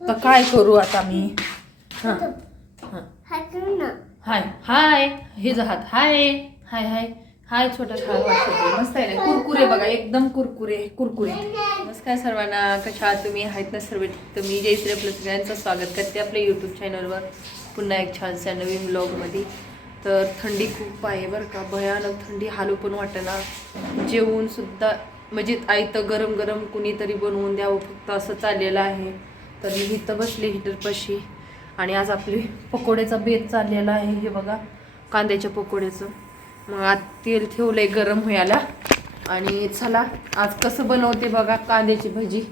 तर काय करू आता मी? हां. हां हा. हाय हाय. हे जहात हाय. हाय हाय. हाय छोटा छान वाटतं मस्त आहे ना. कुरकुरे बघा. एकदम कुरकुरे. कुरकुरे. नमस्कार सर्वांना. कशा तुम्ही? आहेत ना सर्व ठीक. तर मी जयश्री आपलं सगळ्यांचं स्वागत करते आपल्या यूट्यूब चॅनलवर पुन्हा एक छानशा नवीन ब्लॉगमध्ये तर थंडी खूप आहे बरं का. भयानक थंडी. हालू पण वाटेना. जेवून सुद्धा म्हणजे आयतं गरम गरम कुणीतरी बनवून द्यावं फक्त असं चाललेलं आहे. तर मी इथं बसले हिटरपाशी. आणि आज आपली पकोड्याचा बेत चाललेला आहे हे बघा कांद्याच्या पकोड्याचं. मग आज तेल ठेवलंय गरम व्हायला आणि चला आज कसं बनवते बघा कांद्याची भजी.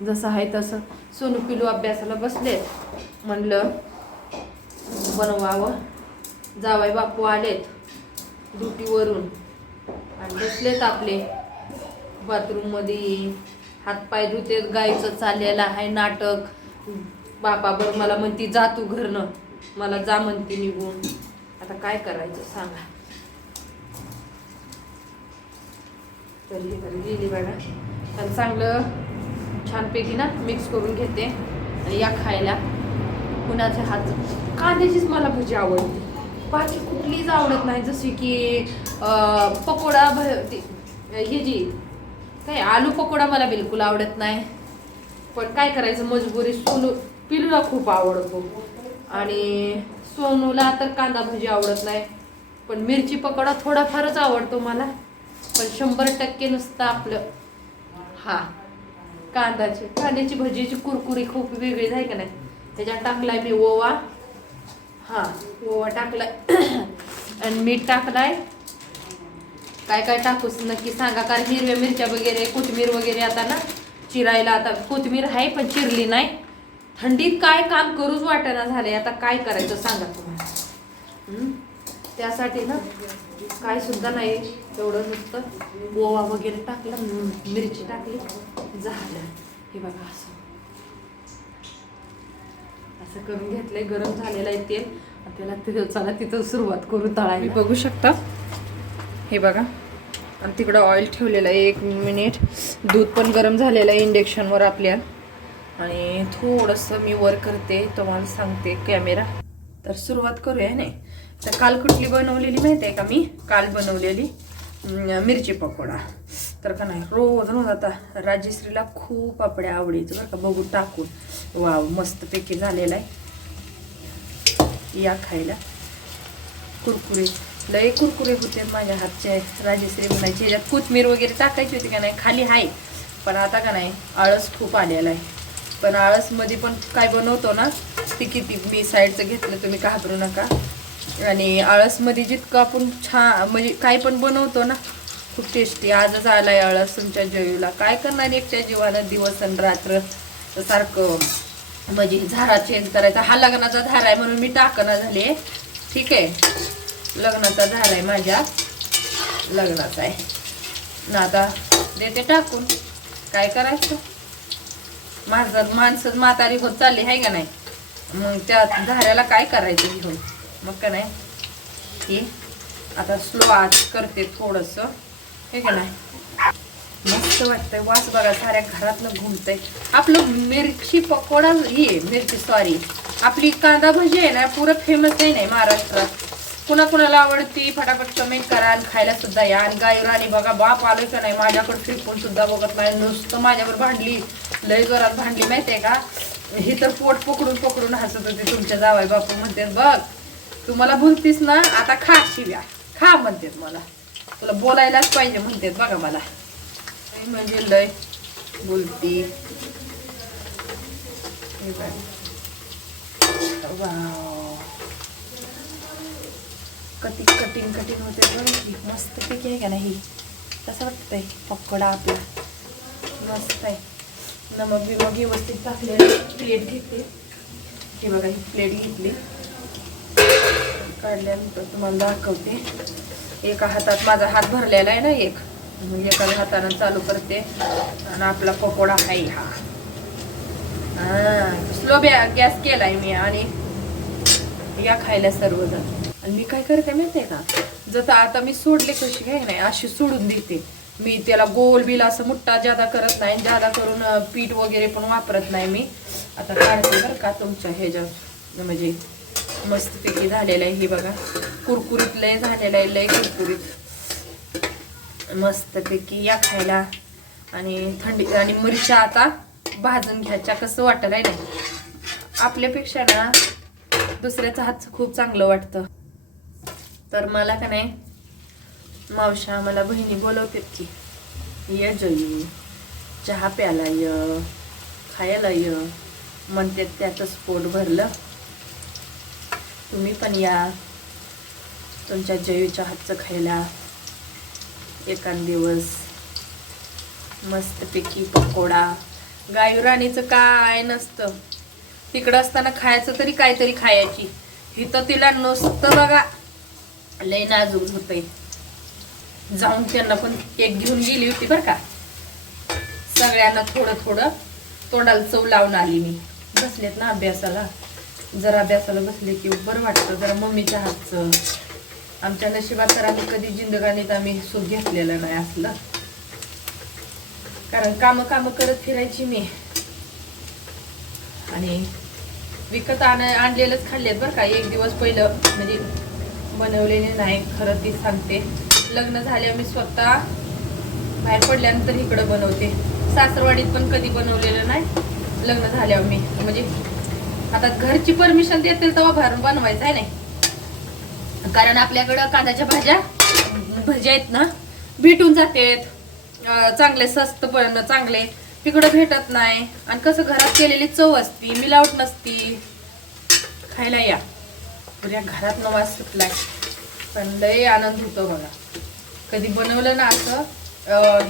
जसं आहे तसं. सोनू पिलू अभ्यासाला बसले म्हणलं बनवावं. जावाई बापू आलेत. ड्युटीवरून. आणि बसलेत आपले. बाथरूममध्ये हातपाय धुते गाईचं चाललेलं आहे नाटक. बापाबर मला म्हणती जा तू घरनं. मला जा म्हणते निघून. आता काय करायचं सांगा. तर गेली बघा तर चांगलं छानपैकी ना मिक्स करून घेते. आणि या खायला. कुणाच्या हात कांद्याचीच मला भजी आवडते. बाकी कुठलीच आवडत नाही. जशी की पकोडा भ हे जी काय आलू पकोडा मला बिलकुल आवडत नाही. पण काय करायचं मजबुरी सोनू पिलूला खूप आवडतो. आणि सोनूला तर कांदा भजी आवडत नाही. पण मिरची पकोडा थोडाफारच आवडतो मला. पण शंभर टक्के नुसतं आपलं हा कांदाची कांद्याची भजीची कुरकुरी खूप वेगळीच आहे का नाही? त्याच्यात टाकलाय मी ओवा. हा ओवा टाकलाय. आणि मीठ टाकलाय. काय काय टाकूस नक्की सांगा. कारण हिरव्या मिरच्या वगैरे कोथिंबीर वगैरे आता ना चिरायला आता कोथिंबीर आहे पण चिरली नाही. थंडीत काय काम करूच वाटेना झाले आता काय करायचं सांगा तुम्हाला. त्यासाठी ना काय सुद्धा नाही. तेवढं नुसतं ओवा वगैरे टाकला मिरची टाकली झालं. हे बघा असं. असं करून घेतलंय. गरम झालेलं आहे तेल. त्याला तिथं चला तिथं सुरुवात करू तळायला. बघू शकता. हे बघा. आणि तिकडं ऑइल ठेवलेलं आहे एक मिनिट दूध पण गरम झालेलं आहे इंडक्शनवर आपल्या. आणि थोडंसं मी वर करते तुम्हाला सांगते कॅमेरा तर सुरुवात करूया नाही तर काल कुठली बनवलेली माहिती आहे का मी? काल बनवलेली मिरची पकोडा. तर का नाही रोज रोज आता राजश्रीला खूप आपल्या आवडीचं बरं का बघू टाकून. वाव मस्तपैकी झालेला आहे. या खायला. कुरकुरे लय कुरकुरे होते माझ्या हातचे. राजश्री म्हणायची याच्यात कोथमीर वगैरे टाकायची होती का नाही? खाली आहे. पण आता का नाही आळस खूप आलेला आहे. पण आळसमध्ये पण काय बनवतो ना ती किती मी साईडचं घेतलं तुम्ही घाबरू नका. आणि आळसमध्ये जितकं आपण छान म्हणजे काय पण बनवतो ना खूप टेस्टी आजच आला आहे आळस तुमच्या जेवीला. काय करणार एकच्या जीवानं दिवस आणि रात्र? सारखं म्हणजे झारा चेंज करायचा. हा लग्नाचा झारा आहे म्हणून मी टाकणं झाले ठीक आहे? लग्नाचा झाला आहे माझ्या. लग्नाचा आहे. ना आता देते टाकून. काय करायचं? माझं माणसं म्हातारी होत चालली आहे का नाही? मग त्या धाऱ्याला काय करायचं घेऊन? मग का नाही? की आता स्लो आज करते थोडंसं. हे का नाही? मस्त वाटतंय. वास बघा साऱ्या घरातलं घुमतंय. आपलं मिरची पकोडा ही आहे, मिरची सॉरी आपली कांदा भजी आहे ना पुरं फेमस आहे नाही महाराष्ट्रात. कुणा कुणाला आवडती फटाफट कमेंट करा आणि खायला सुद्धा या. आणि गाई राणी बघा बाप आलो का नाही? माझ्याकडे फिरपून सुद्धा बघत नाही. नुसतं माझ्यावर भांडली. लय जोरात भांडली माहितीये का? ही तर पोट पकडून पकडून हसत होती तुमच्या जावाई बापू म्हणते बघ तू मला बोलतीस ना आता खा शिव्या. खा म्हणतेत मला. तुला बोलायलाच पाहिजे म्हणतेत बघा मला. म्हणजे लय बोलती. वा वाव. कटिंग कटिंग कटिंग होते बघ मस्त पैकी आहे का नाही कसं आहे पकोडा आपला. मस्त आहे. नमक मग व्यवस्थित टाकलेलं प्लेट घेते हे बघा ही प्लेट घेतली. काढल्यानंतर तुम्हाला दाखवते. एका हातात माझा हात भरलेला आहे ना एक. एका हातानं चालू करते. आणि आपला पकोडा आहे हा. स्लो गॅस केलाय मी आणि या खायला सर्वजण. आणि मी काय करते माहितीये का? जसं आता मी सोडले कशी काय नाही अशी सोडून देते. मी त्याला गोल बिल असं मुठ्ठा जादा करत नाही जादा करून पीठ वगैरे पण वापरत नाही मी. आता काढते बरं का तुमच्या ह्याच्या म्हणजे मस्तपैकी झालेलं आहे हे बघा. कुरकुरीत लय झालेलं आहे लय कुरकुरीत. मस्तपैकी या खायला. आणि थंडी आणि मिरच्या आता भाजून घ्यायच्या कसं वाटलं आहे नाही आपल्यापेक्षा ना दुसऱ्याचं हातचं खूप चांगलं वाटतं. तर मला का नाही मावशा मला बहिणी बोलवतात की ये जयू चहा प्यायला य खायला य म्हणतात त्याचंच पोट भरलं. तुम्ही पण या तुमच्या जयूच्या हातचं खायला. एखाद दिवस मस्तपैकी पकोडा. गायुराणीचं काय नसतं. तिकडं असताना खायचं तरी काहीतरी खायची. हिथं तिला नुसतं बघा. लय नाजूक होतंय. जाऊन त्यांना पण एक घेऊन गेली होती बरं का. सगळ्यांना थोडं थोडं तोंडाला चव लावून आली मी. बसलेत ना अभ्यासाला. जरा अभ्यासाला बसले की बरं वाटतं. जरा मम्मीच्या हातचं. आमच्या नशिबात तर आम्ही कधी जिंदगानीत आम्ही सुख घेतलेलं नाही असलं. कारण कामं कामं करत फिरायची मी. आणि विकत आण आणलेलंच खाल्लेत बरं का. एक दिवस पहिलं म्हणजे बनवलेले नाही खरं ती सांगते. लग्न झाले मी स्वतः बाहेर पडल्यानंतर इकडं बनवते. सासरवाडीत पण कधी बनवलेलं नाही. लग्न झाल्यावर मी म्हणजे आता घरची परमिशन देतील तेव्हा बाहेरून बनवायचं आहे नाही कारण आपल्याकडं कांद्याच्या भाज्या भज्या आहेत ना भेटून जातेत. चांगले स्वस्त पण चांगले. तिकडं भेटत नाही. आणि कसं घरात केलेली चव असती मिलावट नसती. खायला या. पुऱ्या घरात नवाज सुटला पण लय आनंद होतो मला. कधी बनवलं ना असं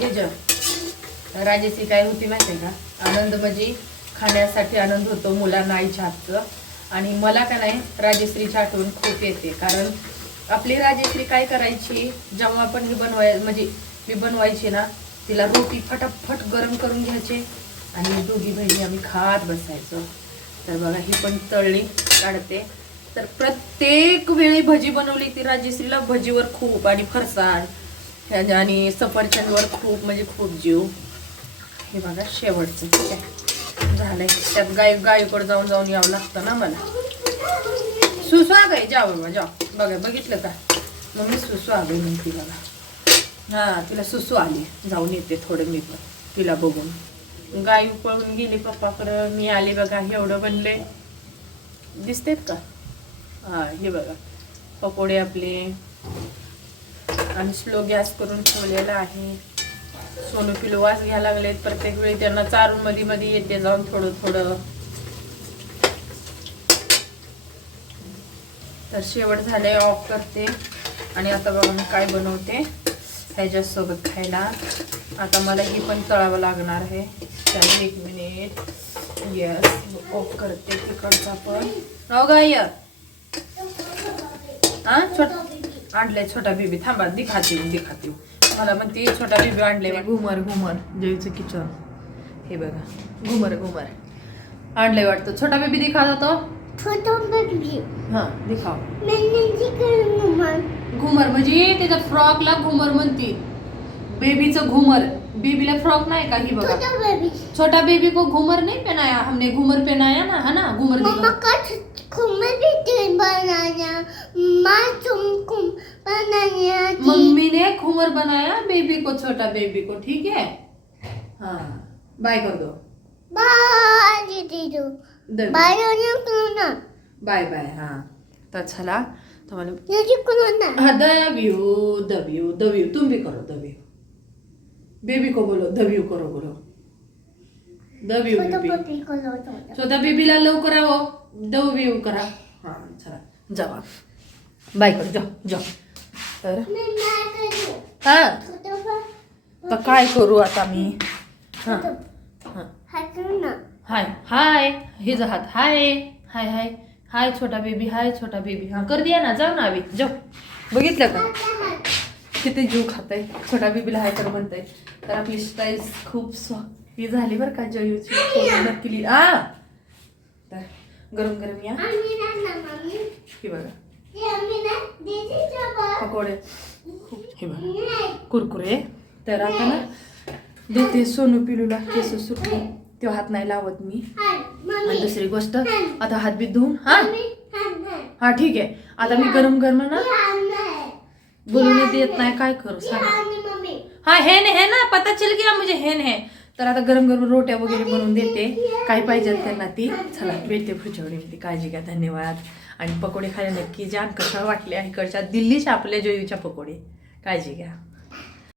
हे ज राजेची काय होती माहिती आहे का? आनंद म्हणजे खाण्यासाठी आनंद होतो मुलांना आईच्या हातचं. आणि मला का नाही राजेश्रीची आठवण खूप येते. कारण आपली राजेश्री काय करायची? जेव्हा आपण ही बनवाय म्हणजे मी बनवायची ना तिला रोटी फटाफट गरम करून घ्यायचे. आणि दोघी बहिणी आम्ही खात बसायचो. तर बघा ही पण तळली काढते. तर प्रत्येक वेळी भजी बनवली ती राजेश्रीला भजीवर खूप आणि फरसाण. आणि सफरचंदवर खूप म्हणजे खूप जीव. हे बघा शेवटचं ठीक आहे. झालंय. त्यात गाय गायीकडे जाऊन जाऊन यावं लागतं ना मला. सुस्वाग आहे जा बाबा जा. बघा बघितलं का? मग मी सुस्वाग आहे म्हणते बघा. हा तिला सुसू आली. जाऊन येते थोडं मी पण तिला बघून. गाय पळून गेली पप्पाकडं. मी आले बघा एवढं बनले दिसतेत का? हा हे बघा. पकोडे आपले. आणि स्लो गॅस करून ठेवलेला आहे. सोनू पिलो वास घ्यायला लागलेत. प्रत्येक वेळी त्यांना चारून मध्ये मध्ये येते जाऊन थोडं थोडं. तर शेवट झाले ऑफ करते. आणि आता बघा मी काय बनवते. ह्याच्यासोबत खायला. आता मला ही पण तळावं लागणार आहे. त्याने एक मिनिट येस ऑफ करते तिकडचा पण हो गाय हा? छोट आणलंय छोटा बेबी थांबा दिखाती हूँ, दिखाती. हूँ. मला म्हणते छोटा बेबी आणले घुमर घुमर. जयूचं किचन. हे बघा. घुमर घुमर. आणलंय वाटतं. छोटा बेबी दिखा जातो छोटा बेबी हा दिखाव. घुमर. म्हणजे त्याच्या फ्रॉकला घुमर म्हणती. बेबीचं घुमर. बेबीला फ्रॉक नाही का? ही बघा. छोटा बेबी छोटा बेबी को घुमर नहीं पहनाया हमने घुमर पहनाया ना है ना? मम्मी ने घुमर बनाया बेबी को छोटा बेबी को ठीक है? हाँ बाय कर दो। बाय बाय बाय बाय हाँ। तर चला तुम्हाला ये को ना हाँ दब्यू दब्यू दब्यू तुम भी करो दब्यू बेबी को बोलो दब्यू करो बोलो। दब्यू बेबी छोटा बेबीला लवकर यावं दब्यू करा हाँ चला जावा बाय कर जा जा. तर? हां. तर काय करू आता मी? हां. हां. हाय हाय. हाय हे जा हात. हाय. हाय हाय. हाय छोटा बेबी हाय छोटा बेबी हां कर दिया ना. जाऊ ना आवी. जाऊ बघितलं का? किती जीव खात आहे छोटा बेबीला हाय कर म्हणताय. तर आपली स्टाईल खूप स्व ही झाली बरं का जयूची. केली. आ! तर गरम गरम या. आम्ही बघा. पकोडे. हे बघा. कुरकुरे. तर आता ना देते सोनू पिलूला केस सुटले तो हात नाही लावत मी. आणि दुसरी गोष्ट आता हात बीत धुवून हा? हा ठीक आहे. आता मी गरम गरम ना बोलून देत नाही काय करू सांग. हाँ हेन है ना पता चल गया मुझे हेन है तर आता गरम गरम रोट्या वगैरे बनवून देते. काय पाहिजे त्यांना ती. चला भेटते पुढच्या वेळी काळजी घ्या धन्यवाद. आणि पकोडे खायला नक्की जाण कशा वाटल्या इकडच्या दिल्लीच्या आपल्या जोईच्या पकोडे. काळजी घ्या.